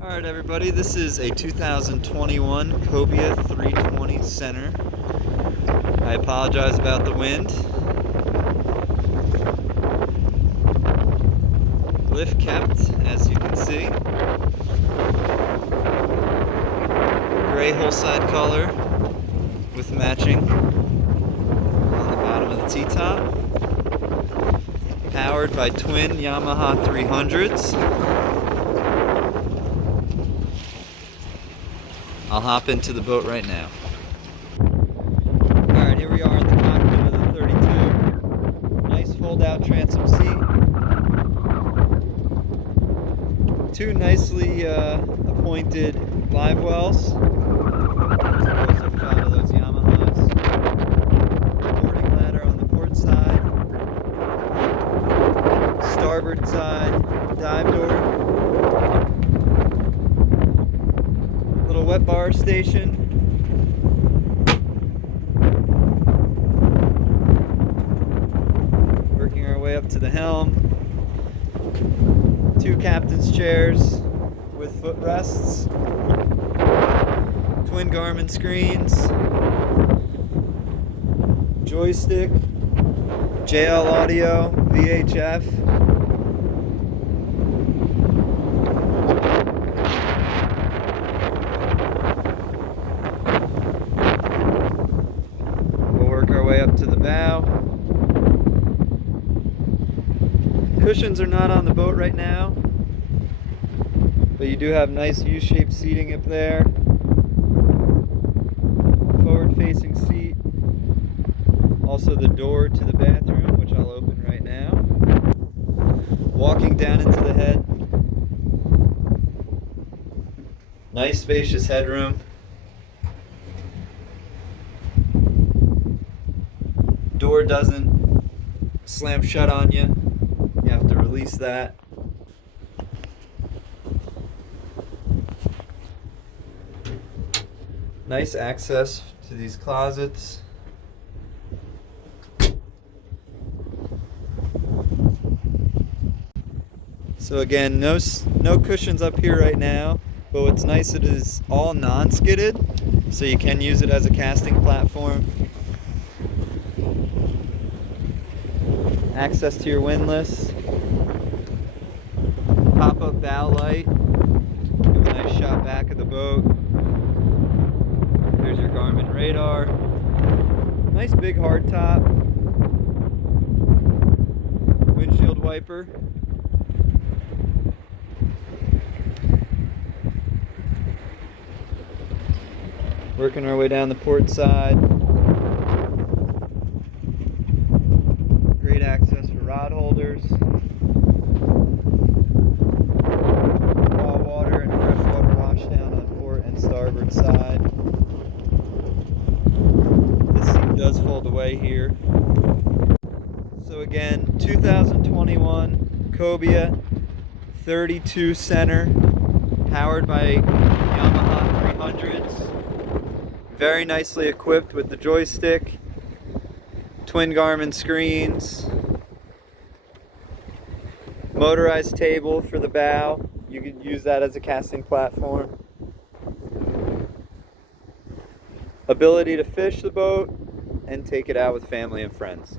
Alright everybody, this is a 2021 Cobia 320 center. I apologize about the wind. Lift kept, as you can see. Gray hull side color with matching on the bottom of the T-top. Powered by twin Yamaha 300s. I'll hop into the boat right now. Alright, here we are in the cockpit of the 32. Nice fold-out transom seat. Two nicely appointed livewells. Close-up shot of those Yamahas. Boarding ladder on the port side. Starboard side dive door. Little wet bar station. Working our way up to the helm. Two captain's chairs with footrests. Twin Garmin screens. Joystick. JL audio. VHF. Work our way up to the bow. Cushions are not on the boat right now, but you do have nice U-shaped seating up there. Forward-facing seat. Also the door to the bathroom, which I'll open right now. Walking down into the head. Nice spacious headroom. Door doesn't slam shut on you. You have to release that. Nice access to these closets. So again, no cushions up here right now, but what's nice, it is all non-skidded, so you can use it as a casting platform. Access to your windlass. Pop-up bow light. Give a nice shot back of the boat. There's your Garmin radar. Nice big hardtop. Windshield wiper. Working our way down the port side. Great access for rod holders. Raw water and freshwater washdown on port and starboard side. This seat does fold away here. So again, 2021 Cobia 32 center, powered by Yamaha 300s. Very nicely equipped with the joystick. Twin Garmin screens, motorized table for the bow. You could use that as a casting platform. Ability to fish the boat and take it out with family and friends.